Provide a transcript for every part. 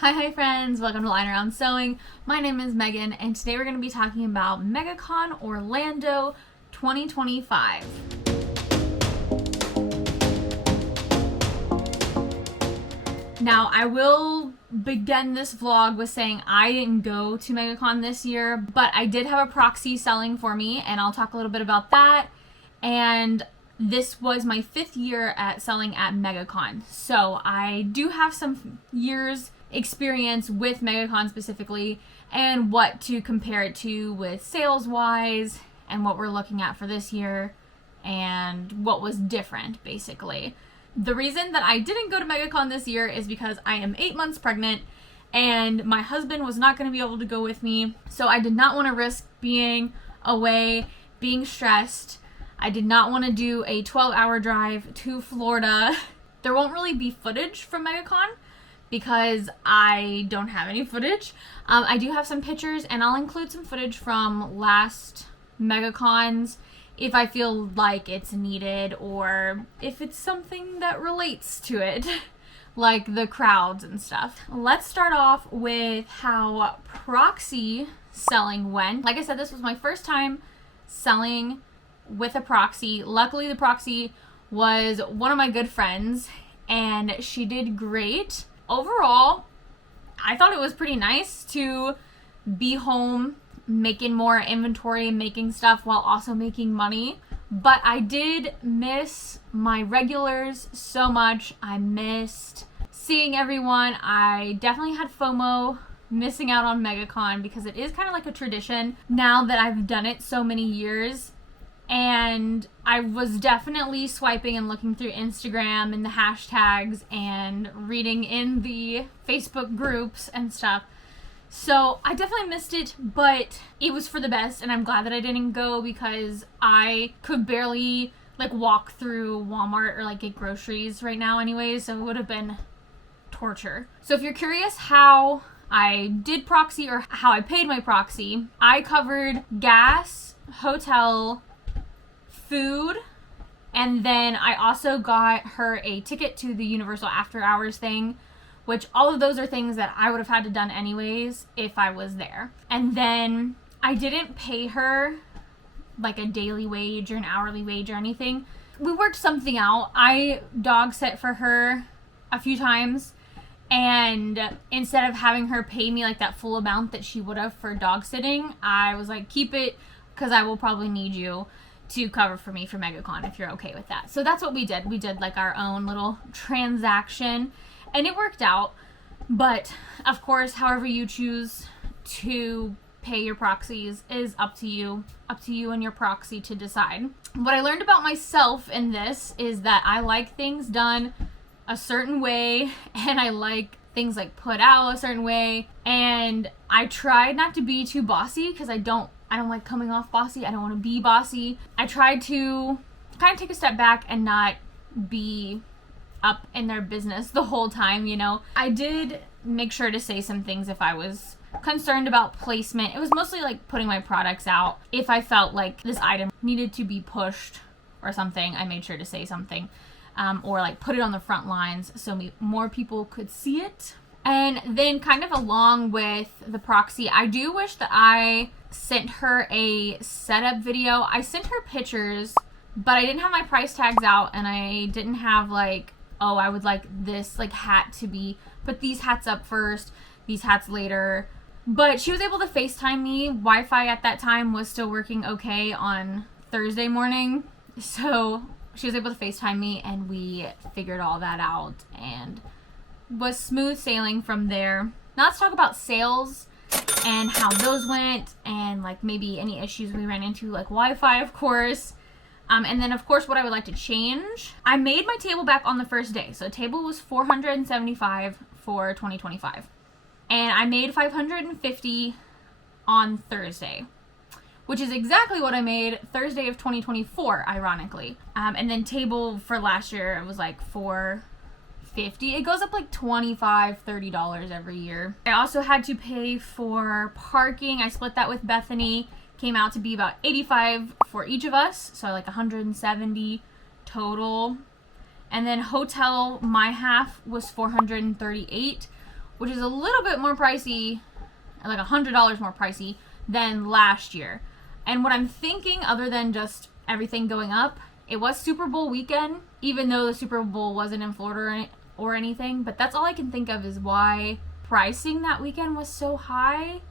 Hi friends, welcome to Line Around Sewing. My name is Megan and today we're going to be talking about MegaCon Orlando 2025. Now I will begin this vlog with saying I didn't go to MegaCon this year, but I did have a proxy selling for me and I'll talk a little bit about that. And this was my 5th year at selling at MegaCon. So I do have some years experience with MegaCon specifically and what to compare it to with sales wise and what we're looking at for this year and what was different basically. The reason that I didn't go to MegaCon this year is because I am 8 months pregnant and my husband was not going to be able to go with me, so I did not want to risk being away, being stressed. I did not want to do a 12-hour drive to Florida. There won't really be footage from MegaCon because I don't have any footage. I do have some pictures and I'll include some footage from last MegaCons if I feel like it's needed or if it's something that relates to it, like the crowds and stuff. Let's start off with how proxy selling went. Like I said, this was my first time selling with a proxy. Luckily, the proxy was one of my good friends and she did great. Overall, I thought it was pretty nice to be home making more inventory, making stuff while also making money. But I did miss my regulars so much. I missed seeing everyone. I definitely had FOMO missing out on MegaCon because it is kind of like a tradition now that I've done it so many years. And I was definitely swiping and looking through Instagram and the hashtags and reading in the Facebook groups and stuff. So I definitely missed it, but it was for the best and I'm glad that I didn't go because I could barely walk through Walmart or get groceries right now anyways, so it would have been torture. So if you're curious how I did proxy or how I paid my proxy, I covered gas, hotel, food, and then I also got her a ticket to the Universal After Hours thing, which all of those are things that I would have had to done anyways if I was there. And then I didn't pay her a daily wage or an hourly wage or anything. We worked something out. I dog sit for her a few times, and instead of having her pay me that full amount that she would have for dog sitting, I was like, keep it because I will probably need you to cover for me for MegaCon if you're okay with that. So that's what we did. We did our own little transaction and it worked out. But of course, however you choose to pay your proxies is up to you and your proxy to decide. What I learned about myself in this is that I like things done a certain way and I like things put out a certain way, and I tried not to be too bossy because I don't like coming off bossy. I don't want to be bossy. I tried to kind of take a step back and not be up in their business the whole time, I did make sure to say some things if I was concerned about placement. It was mostly putting my products out. If I felt like this item needed to be pushed or something, I made sure to say something. Or put it on the front lines so more people could see it. And then kind of along with the proxy, I do wish that I sent her a setup video. I sent her pictures, but I didn't have my price tags out and I didn't have oh, I would like this hat to be, put these hats up first, these hats later. But she was able to FaceTime me. Wi-Fi at that time was still working okay on Thursday morning. So she was able to FaceTime me and we figured all that out and was smooth sailing from there. Now let's talk about sales and how those went and maybe any issues we ran into, Wi-Fi, of course. And then of course what I would like to change. I made my table back on the first day. So the table was $475 for 2025. And I made $550 on Thursday, which is exactly what I made Thursday of 2024, ironically. And then table for last year, it was $450. It goes up $25, $30 every year. I also had to pay for parking. I split that with Bethany. Came out to be about $85 for each of us, so $170 total. And then hotel, my half was $438, which is a little bit more pricey, like $100 more pricey than last year. And what I'm thinking, other than just everything going up, it was Super Bowl weekend, even though the Super Bowl wasn't in Florida or anything, but that's all I can think of is why pricing that weekend was so high,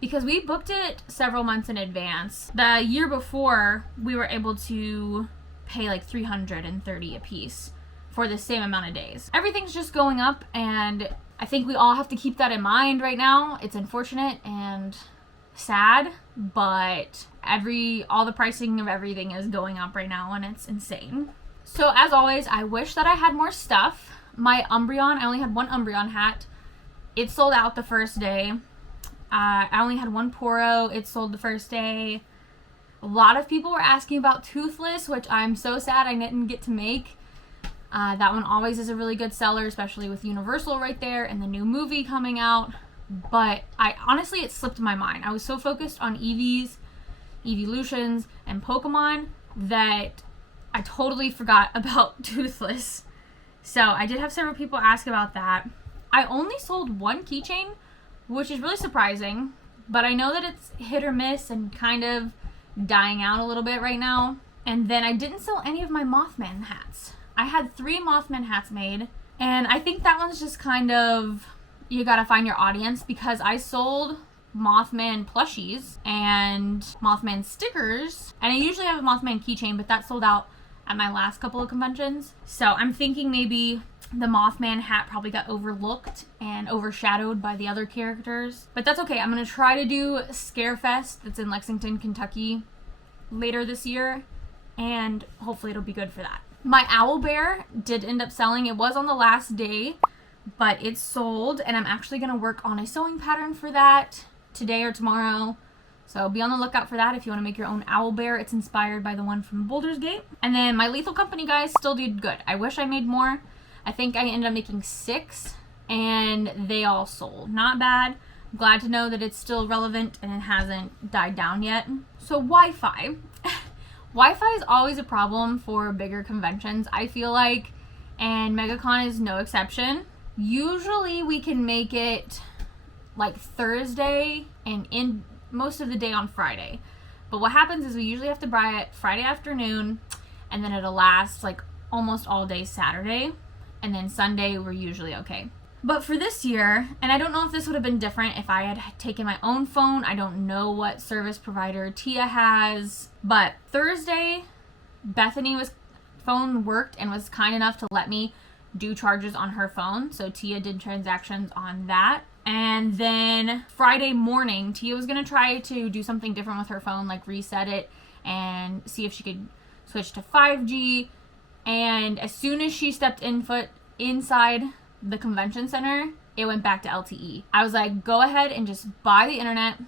because we booked it several months in advance. The year before, we were able to pay like $330 a piece for the same amount of days. Everything's just going up, and I think we all have to keep that in mind right now. It's unfortunate and sad, but all the pricing of everything is going up right now, and it's insane. So as always, I wish that I had more stuff. My Umbreon, I only had one Umbreon hat. It sold out the first day. I only had one Poro. It sold the first day. A lot of people were asking about Toothless, which I'm so sad I didn't get to make. That one always is a really good seller, especially with Universal right there and the new movie coming out. But honestly, it slipped my mind. I was so focused on EVs, Evolutions, and Pokemon that I totally forgot about Toothless. So I did have several people ask about that. I only sold one keychain, which is really surprising, but I know that it's hit or miss and kind of dying out a little bit right now. And then I didn't sell any of my Mothman hats. I had 3 Mothman hats made, and I think that one's just kind of, you gotta find your audience, because I sold Mothman plushies and Mothman stickers, and I usually have a Mothman keychain, but that sold out at my last couple of conventions. So I'm thinking maybe the Mothman hat probably got overlooked and overshadowed by the other characters, but that's okay. I'm gonna try to do Scarefest that's in Lexington, Kentucky later this year, and hopefully it'll be good for that. My owl bear did end up selling. It was on the last day, but it sold, and I'm actually gonna work on a sewing pattern for that today or tomorrow. So be on the lookout for that if you want to make your own owl bear. It's inspired by the one from Boulder's Gate. And then my Lethal Company guys still did good. I wish I made more. I think I ended up making 6, and they all sold. Not bad. I'm glad to know that it's still relevant and it hasn't died down yet. So Wi-Fi. Wi-Fi is always a problem for bigger conventions, I feel like, and MegaCon is no exception. Usually we can make it like Thursday and in most of the day on Friday. But what happens is we usually have to buy it Friday afternoon, and then it'll last like almost all day Saturday, and then Sunday we're usually okay. But for this year, and I don't know if this would have been different if I had taken my own phone. I don't know what service provider Tia has, but Thursday, Bethany's phone worked and was kind enough to let me do charges on her phone. So Tia did transactions on that. And then Friday morning, Tia was going to try to do something different with her phone, like reset it and see if she could switch to 5G. And as soon as she stepped inside the convention center, it went back to LTE. I was like, go ahead and just buy the internet.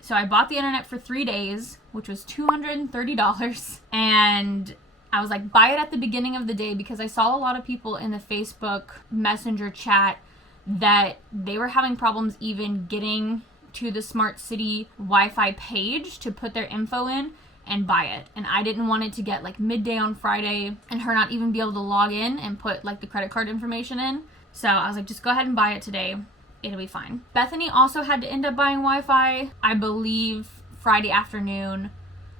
So I bought the internet for 3 days, which was $230. And I was like, buy it at the beginning of the day, because I saw a lot of people in the Facebook Messenger chat that they were having problems even getting to the Smart City Wi-Fi page to put their info in and buy it. And I didn't want it to get like midday on Friday and her not even be able to log in and put like the credit card information in. So I was like, just go ahead and buy it today. It'll be fine. Bethany also had to end up buying Wi-Fi, I believe, Friday afternoon.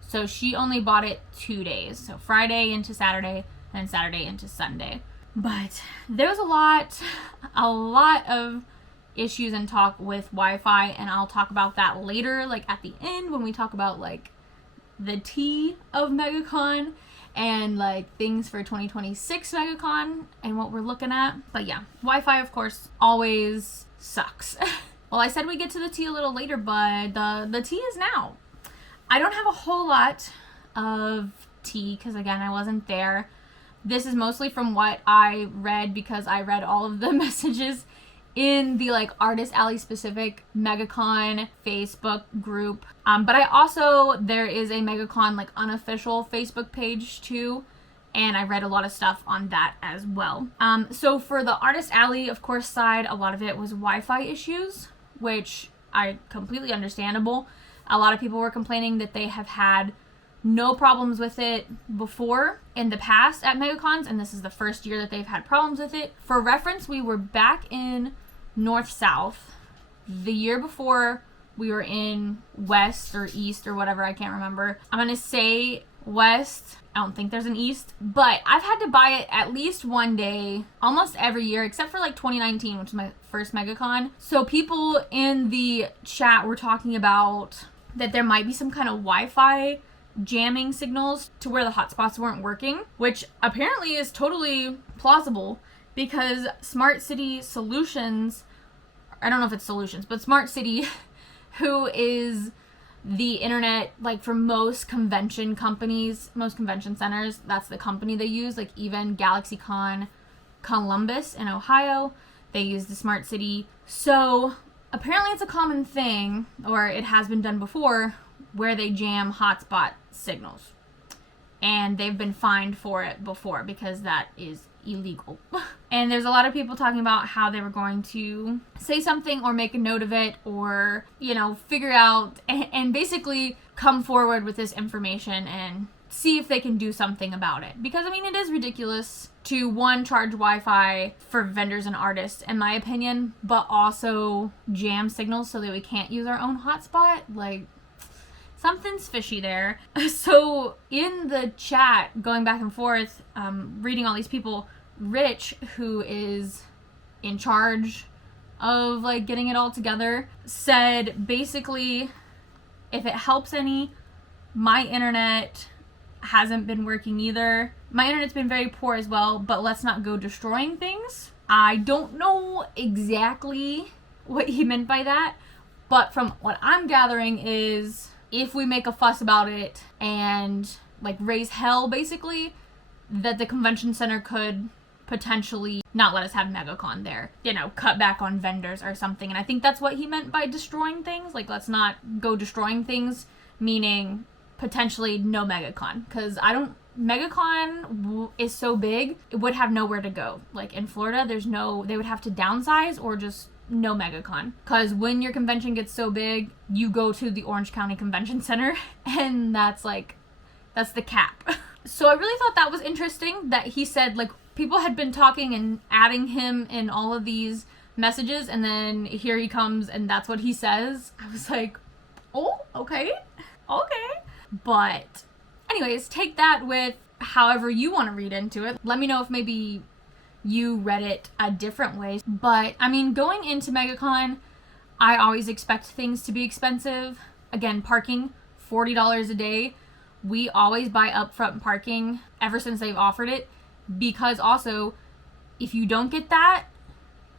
So she only bought it 2 days. So Friday into Saturday, and Saturday into Sunday. But there was a lot of issues and talk with Wi-Fi, and I'll talk about that later, like at the end when we talk about like the tea of MegaCon and like things for 2026 MegaCon and what we're looking at. But yeah, Wi-Fi of course always sucks. Well, I said we get to the tea a little later, but the tea is now. I don't have a whole lot of tea because again, I wasn't there. This is mostly from what I read, because I read all of the messages in the like Artist Alley specific MegaCon Facebook group. But I also, there is a MegaCon like unofficial Facebook page too, and I read a lot of stuff on that as well. So for the Artist Alley, of course, side, a lot of it was Wi-Fi issues, which I completely understandable. A lot of people were complaining that they have had no problems with it before in the past at MegaCons, and this is the first year that they've had problems with it. For reference, we were back in north-south. The year before, we were in west or east or whatever, I can't remember. I'm gonna say west. I don't think there's an east, but I've had to buy it at least one day almost every year, except for like 2019, which is my first MegaCon. So people in the chat were talking about that there might be some kind of Wi-Fi jamming signals to where the hotspots weren't working, which apparently is totally plausible because Smart City Solutions, I don't know if it's Solutions, but Smart City, who is the internet, like for most convention companies, most convention centers, that's the company they use. Like even GalaxyCon Columbus in Ohio, they use the Smart City. So apparently it's a common thing, or it has been done before, where they jam hotspot signals. And they've been fined for it before because that is illegal. And there's a lot of people talking about how they were going to say something or make a note of it or, you know, figure out and basically come forward with this information and see if they can do something about it. Because, I mean, it is ridiculous to, one, charge Wi-Fi for vendors and artists, in my opinion, but also jam signals so that we can't use our own hotspot. Like, something's fishy there. So in the chat, going back and forth, reading all these people, Rich, who is in charge of like getting it all together, said basically, if it helps any, my internet hasn't been working either. My internet's been very poor as well, but let's not go destroying things. I don't know exactly what he meant by that, but from what I'm gathering is if we make a fuss about it and like raise hell basically, that the convention center could potentially not let us have MegaCon there, you know, cut back on vendors or something. And I think that's what he meant by destroying things. Like, let's not go destroying things, meaning potentially no MegaCon, because MegaCon is so big, it would have nowhere to go. Like in Florida, they would have to downsize or just no MegaCon. Because when your convention gets so big, you go to the Orange County Convention Center, and that's the cap. So I really thought that was interesting that he said, like, people had been talking and adding him in all of these messages, and then here he comes and that's what he says. I was like, oh, okay. But anyways, take that with however you want to read into it. Let me know if maybe you read it a different way. But I mean, going into MegaCon, I always expect things to be expensive. Again, parking, $40 a day. We always buy upfront parking ever since they've offered it, because also if you don't get that,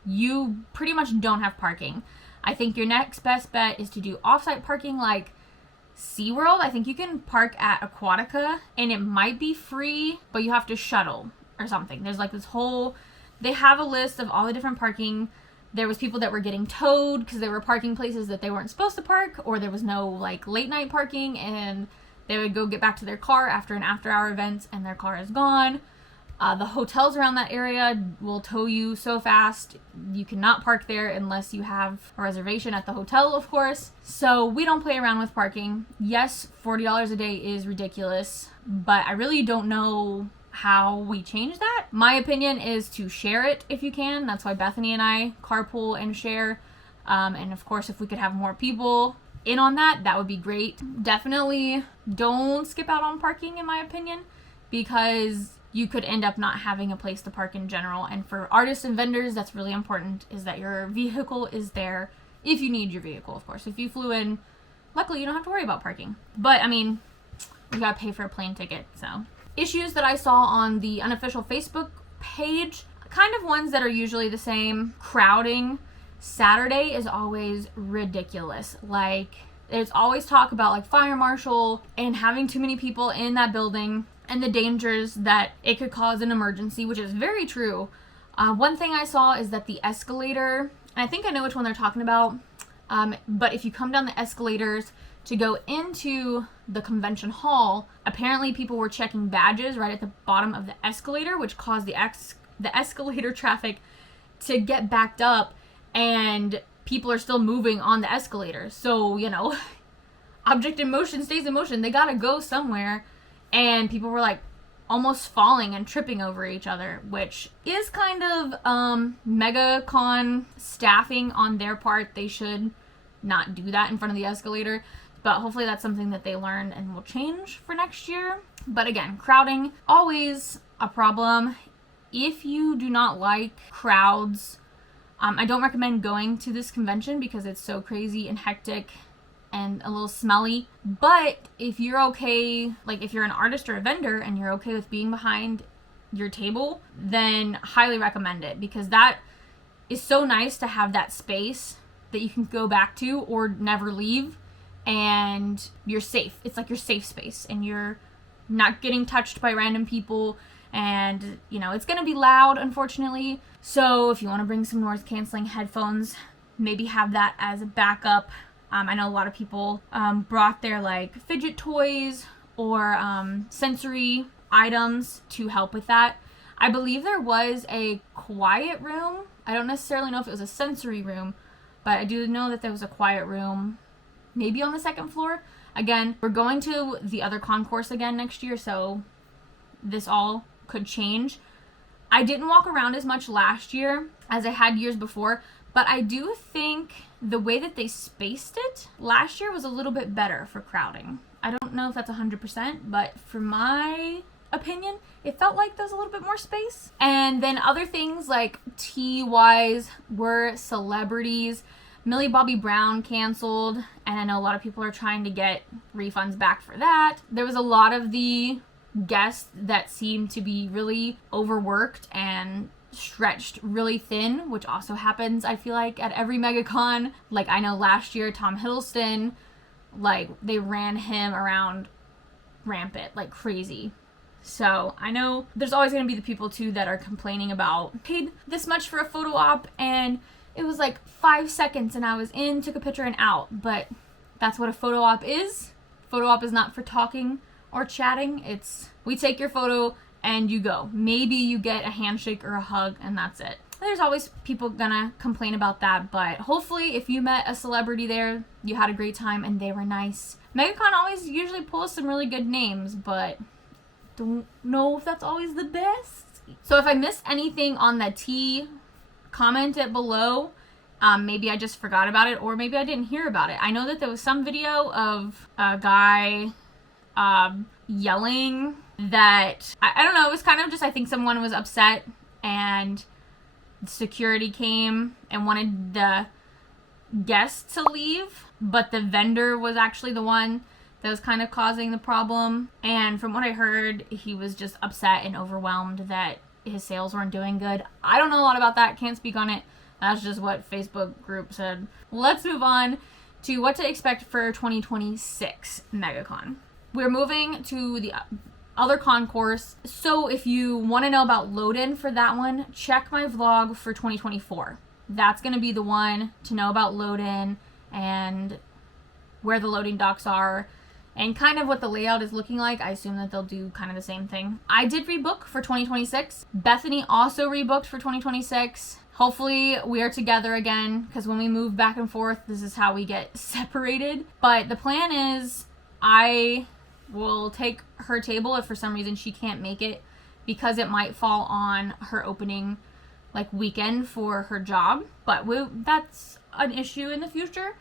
you pretty much don't have parking. I think your next best bet is to do offsite parking like SeaWorld. I think you can park at Aquatica and it might be free, but you have to shuttle or something. There's like this whole, they have a list of all the different parking. There was people that were getting towed because they were parking places that they weren't supposed to park, or there was no like late night parking and they would go get back to their car after an after hour event and their car is gone. The hotels around that area will tow you so fast. You cannot park there unless you have a reservation at the hotel, of course. So we don't play around with parking. Yes, $40 a day is ridiculous, but I really don't know how we change that. My opinion is to share it if you can. That's why Bethany and I carpool and share. And of course, if we could have more people in on that, that would be great. Definitely don't skip out on parking, in my opinion, because you could end up not having a place to park in general. And for artists and vendors, that's really important, is that your vehicle is there if you need your vehicle, of course. If you flew in, luckily you don't have to worry about parking. But I mean, you gotta pay for a plane ticket, so. Issues that I saw on the unofficial Facebook page, kind of ones that are usually the same. Crowding. Saturday is always ridiculous. Like, there's always talk about like fire marshal and having too many people in that building and the dangers that it could cause an emergency, which is very true. One thing I saw is that the escalator, and I think I know which one they're talking about, but if you come down the escalators to go into the convention hall, apparently people were checking badges right at the bottom of the escalator, which caused the escalator traffic to get backed up, and people are still moving on the escalator. So, you know, object in motion stays in motion. They gotta go somewhere. And people were like almost falling and tripping over each other, which is kind of MegaCon staffing on their part. They should not do that in front of the escalator, but hopefully that's something that they learn and will change for next year. But again, crowding, always a problem. If you do not like crowds, I don't recommend going to this convention because it's so crazy and hectic and a little smelly. But if you're okay, like if you're an artist or a vendor and you're okay with being behind your table, then highly recommend it, because that is so nice to have that space that you can go back to or never leave, and you're safe. It's like your safe space and you're not getting touched by random people. And, you know, it's going to be loud, unfortunately. So if you want to bring some noise canceling headphones, maybe have that as a backup. I know a lot of people brought their like fidget toys or sensory items to help with that. I believe there was a quiet room. I don't necessarily know if it was a sensory room, but I do know that there was a quiet room, maybe on the second floor. Again, we're going to the other concourse again next year, so this all could change. I didn't walk around as much last year as I had years before, but I do think the way that they spaced it last year was a little bit better for crowding. I don't know if that's 100%, but for my opinion, it felt like there was a little bit more space. And then other things like tea-wise were celebrities. Millie Bobby Brown canceled, and I know a lot of people are trying to get refunds back for that. There was a lot of the guests that seemed to be really overworked and stretched really thin, which also happens, I feel like, at every MegaCon. Like, I know last year, Tom Hiddleston, like, they ran him around rampant, like crazy. So, I know there's always going to be the people, too, that are complaining about, paid this much for a photo op, and it was like 5 seconds, and I was in, took a picture, and out. But that's what a photo op is. Photo op is not for talking or chatting. It's, we take your photo and you go. Maybe you get a handshake or a hug, and that's it. There's always people gonna complain about that, but hopefully if you met a celebrity there, you had a great time and they were nice. MegaCon always usually pulls some really good names, but don't know if that's always the best. So if I missed anything on the tea, comment it below. Maybe I just forgot about it, or maybe I didn't hear about it. I know that there was some video of a guy yelling that, I don't know, it was kind of just, I think someone was upset and security came and wanted the guests to leave, but the vendor was actually the one that was kind of causing the problem. And from what I heard, he was just upset and overwhelmed that his sales weren't doing good. I don't know a lot about that, can't speak on it. That's just what Facebook group said. Let's move on to what to expect for 2026 MegaCon. We're moving to the other concourse. So if you want to know about load-in for that one, check my vlog for 2024. That's going to be the one to know about load-in and where the loading docks are and kind of what the layout is looking like. I assume that they'll do kind of the same thing. I did rebook for 2026. Bethany also rebooked for 2026. Hopefully we are together again, because when we move back and forth, this is how we get separated. But the plan is I will take her table if for some reason she can't make it, because it might fall on her opening like weekend for her job. But that's an issue in the future.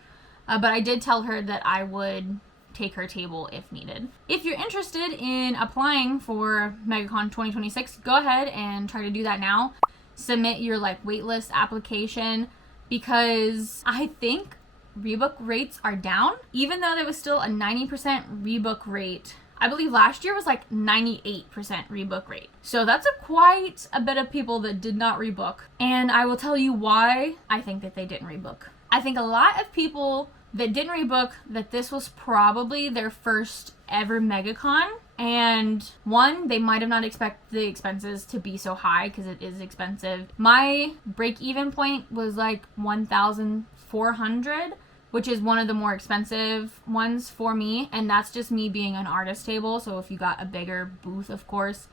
But I did tell her that I would take her table if needed. If you're interested in applying for MegaCon 2026, go ahead and try to do that now. Submit your like waitlist application, because I think rebook rates are down, even though there was still a 90% rebook rate. I believe last year was like 98% rebook rate. So that's quite a bit of people that did not rebook. And I will tell you why I think that they didn't rebook. I think a lot of people that didn't rebook, that this was probably their first ever MegaCon. And one, they might have not expected the expenses to be so high, because it is expensive. My break-even point was like $1,400, which is one of the more expensive ones for me. And that's just me being an artist table. So if you got a bigger booth, of course,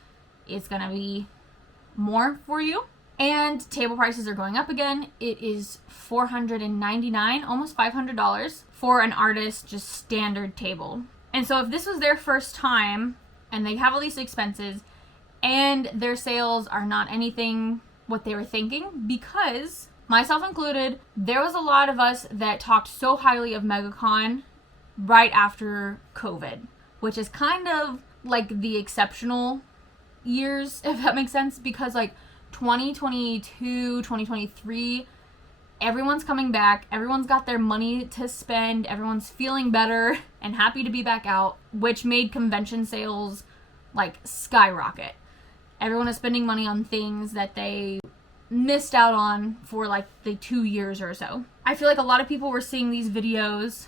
it's gonna be more for you. And table prices are going up again. It is $499, almost $500 for an artist just standard table. And so if this was their first time and they have all these expenses and their sales are not anything what they were thinking, because, myself included, there was a lot of us that talked so highly of MegaCon right after COVID, which is kind of like the exceptional years, if that makes sense, because like 2022, 2023, everyone's coming back, everyone's got their money to spend, everyone's feeling better and happy to be back out, which made convention sales like skyrocket. Everyone is spending money on things that they missed out on for like the 2 years or so. I feel like a lot of people were seeing these videos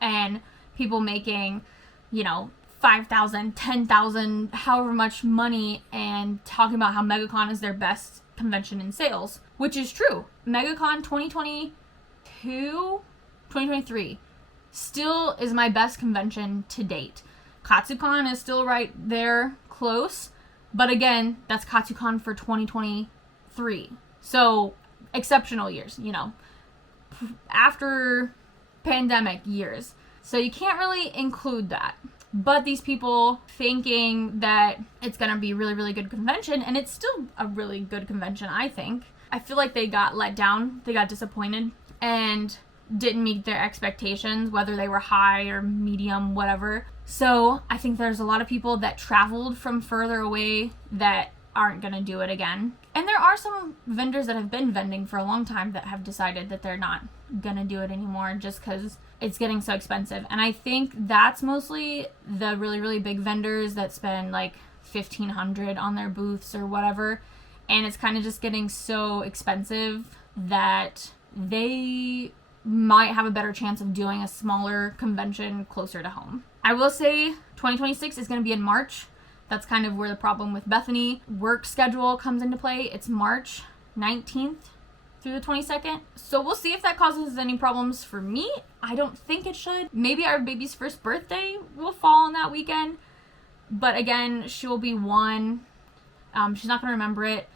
and people making, you know, 5,000, 10,000, however much money, and talking about how MegaCon is their best convention in sales, which is true. MegaCon 2022, 2023 still is my best convention to date. KatsuCon is still right there close, but again, that's KatsuCon for 2023. So, exceptional years, you know, after pandemic years. So you can't really include that. But these people thinking that it's going to be a really, really good convention, and it's still a really good convention, I think. I feel like they got let down, they got disappointed, and didn't meet their expectations, whether they were high or medium, whatever. So I think there's a lot of people that traveled from further away that aren't going to do it again. And there are some vendors that have been vending for a long time that have decided that they're not going to do it anymore just because it's getting so expensive. And I think that's mostly the really, really big vendors that spend like $1,500 on their booths or whatever. And it's kind of just getting so expensive that they might have a better chance of doing a smaller convention closer to home. I will say 2026 is going to be in March. That's kind of where the problem with Bethany work schedule comes into play. It's March 19th through the 22nd. So we'll see if that causes any problems for me. I don't think it should. Maybe our baby's first birthday will fall on that weekend. But again, she will be 1. She's not going to remember it.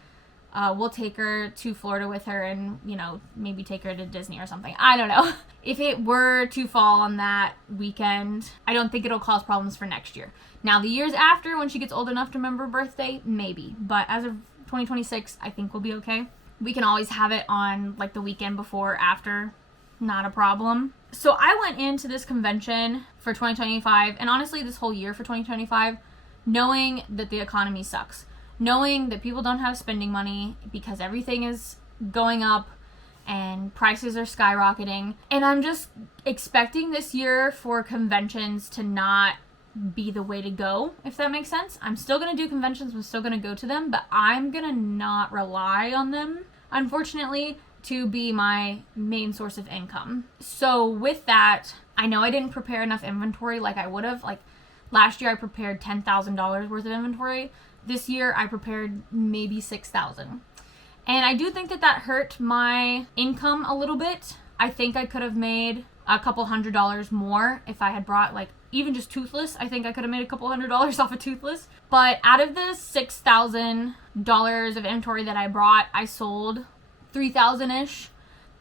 We'll take her to Florida with her and, you know, maybe take her to Disney or something. I don't know. If it were to fall on that weekend, I don't think it'll cause problems for next year. Now, the years after, when she gets old enough to remember her birthday, maybe. But as of 2026, I think we'll be okay. We can always have it on, like, the weekend before, after. Not a problem. So I went into this convention for 2025, and honestly, this whole year for 2025, knowing that the economy sucks. Knowing that people don't have spending money because everything is going up and prices are skyrocketing. And I'm just expecting this year for conventions to not be the way to go, if that makes sense. I'm still going to do conventions, I'm still going to go to them, but I'm going to not rely on them, unfortunately, to be my main source of income. So with that, I know I didn't prepare enough inventory like I would have. Like last year I prepared $10,000 worth of inventory. This year I prepared maybe $6,000. And I do think that that hurt my income a little bit. I think I could have made a couple $100s more if I had brought, like, even just Toothless. I think I could have made a couple $100s off of Toothless. But out of the $6,000 of inventory that I brought, I sold $3,000-ish.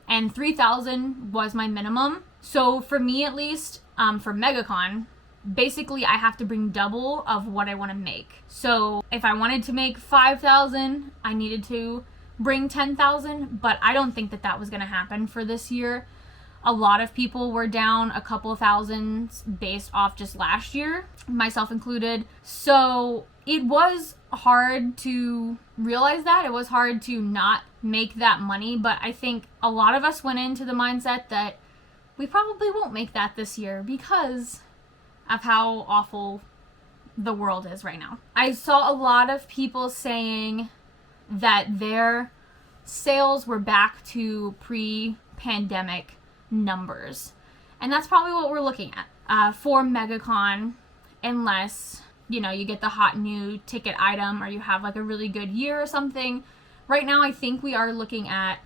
And $3,000 was my minimum. So for me at least, for MegaCon, basically I have to bring double of what I want to make. So if I wanted to make $5,000, I needed to bring $10,000, but I don't think that that was going to happen for this year. A lot of people were down a couple of thousands based off just last year, myself included. So it was hard to realize that. It was hard to not make that money, but I think a lot of us went into the mindset that we probably won't make that this year because of how awful the world is right now. I saw a lot of people saying that their sales were back to pre-pandemic numbers. And that's probably what we're looking at for MegaCon, unless, you know, you get the hot new ticket item or you have like a really good year or something. Right now, I think we are looking at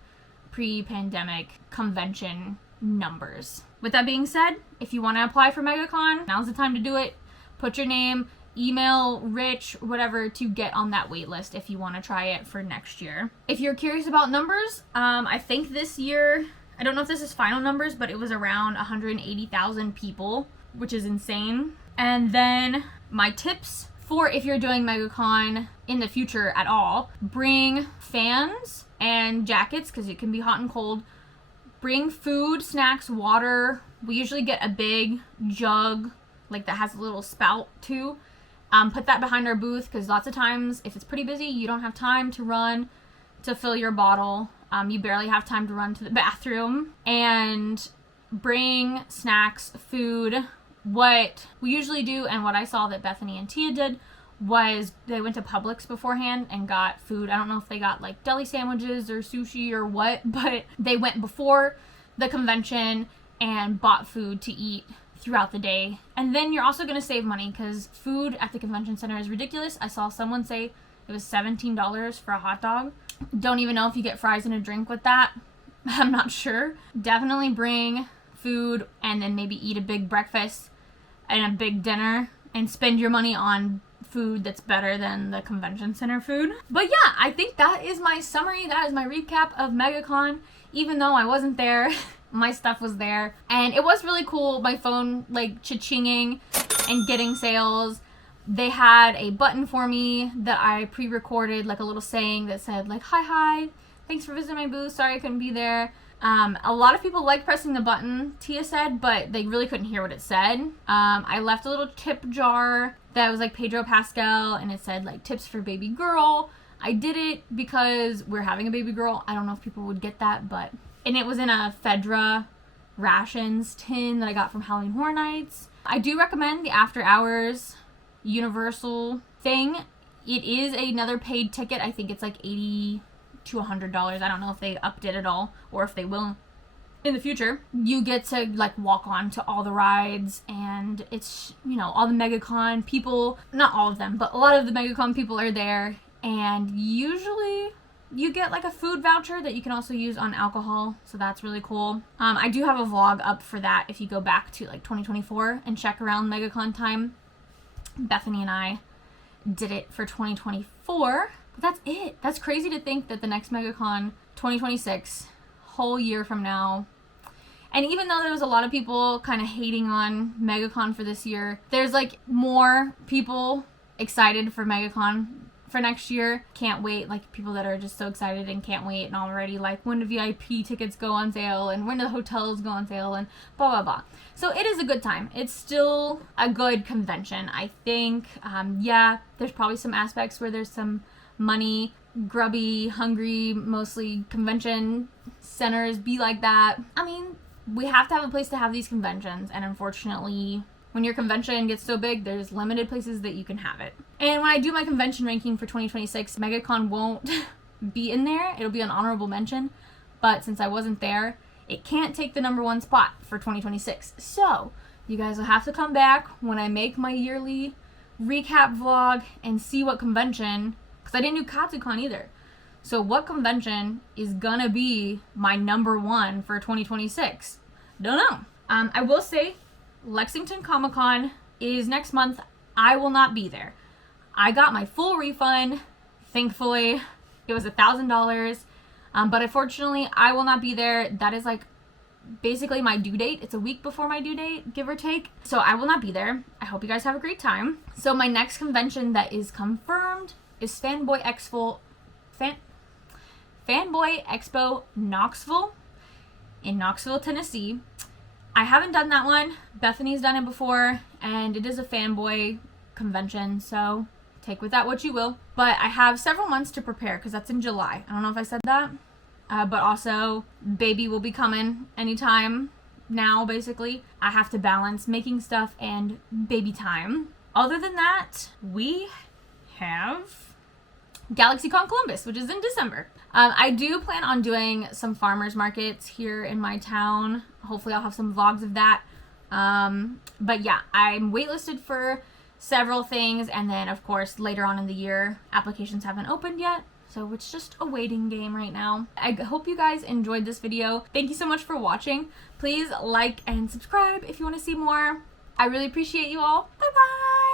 pre-pandemic convention numbers. With that being said, if you want to apply for MegaCon, now's the time to do it. Put your name, email Rich, whatever, to get on that wait list if you want to try it for next year. If you're curious about numbers, I think this year, I don't know if this is final numbers, but it was around 180,000 people, which is insane. And then my tips for if you're doing MegaCon in the future at all, bring fans and jackets because it can be hot and cold. Bring food, snacks, water. We usually get a big jug like that has a little spout too. Put that behind our booth because lots of times if it's pretty busy, you don't have time to run to fill your bottle. You barely have time to run to the bathroom. And bring snacks, food. What we usually do and what I saw that Bethany and Tia did was they went to Publix beforehand and got food. I don't know if they got like deli sandwiches or sushi or what, but they went before the convention and bought food to eat throughout the day. And then you're also going to save money because food at the convention center is ridiculous. I saw someone say it was $17 for a hot dog. Don't even know if you get fries and a drink with that. I'm not sure. Definitely bring food and then maybe eat a big breakfast and a big dinner and spend your money on food that's better than the convention center food. But yeah, I think that is my summary. That is my recap of MegaCon. Even though I wasn't there, my stuff was there. And it was really cool. My phone like cha-chinging and getting sales. They had a button for me that I pre-recorded, like a little saying that said like, hi, thanks for visiting my booth. Sorry I couldn't be there. A lot of people like pressing the button, Tia said, but they really couldn't hear what it said. I left a little tip jar that was like Pedro Pascal and it said like tips for baby girl. I did it because we're having a baby girl. I don't know if people would get that, and it was in a Fedra rations tin that I got from Halloween Horror Nights. I do recommend the after hours Universal thing. It is another paid ticket. I think it's like $80 to $100. I don't know if they upped it at all or if they will in the future. You get to like walk on to all the rides and it's, you know, all the MegaCon people, not all of them, but a lot of the MegaCon people are there, and usually you get like a food voucher that you can also use on alcohol, so that's really cool. I do have a vlog up for that if you go back to like 2024 and check around MegaCon time. Bethany and I did it for 2024. But that's it. That's crazy to think that the next MegaCon 2026, whole year from now. And even though there was a lot of people kind of hating on MegaCon for this year, there's like more people excited for MegaCon for next year. Can't wait. Like people that are just so excited and can't wait and already like when do VIP tickets go on sale and when do the hotels go on sale and blah, blah, blah. So it is a good time. It's still a good convention, I think. Yeah, there's probably some aspects where there's some money, grubby, hungry, mostly convention centers be like that. I mean, we have to have a place to have these conventions, and unfortunately, when your convention gets so big, there's limited places that you can have it. And when I do my convention ranking for 2026, MegaCon won't be in there. It'll be an honorable mention, but since I wasn't there, it can't take the #1 spot for 2026. So, you guys will have to come back when I make my yearly recap vlog and see what convention, because I didn't do KatsuCon either. So what convention is gonna be my #1 for 2026? Don't know. I will say Lexington Comic-Con is next month. I will not be there. I got my full refund, thankfully. It was $1,000, but unfortunately I will not be there. That is like basically my due date. It's a week before my due date, give or take. So I will not be there. I hope you guys have a great time. So my next convention that is confirmed is Fanboy Expo Knoxville in Knoxville, Tennessee. I haven't done that one. Bethany's done it before, and it is a fanboy convention, so take with that what you will. But I have several months to prepare because that's in July. I don't know if I said that. But also, baby will be coming anytime now, basically. I have to balance making stuff and baby time. Other than that, we have GalaxyCon Columbus, which is in December. I do plan on doing some farmers markets here in my town. Hopefully I'll have some vlogs of that. But yeah, I'm waitlisted for several things, and then of course later on in the year, applications haven't opened yet. So it's just a waiting game right now. I hope you guys enjoyed this video. Thank you so much for watching. Please like and subscribe if you want to see more. I really appreciate you all. Bye bye!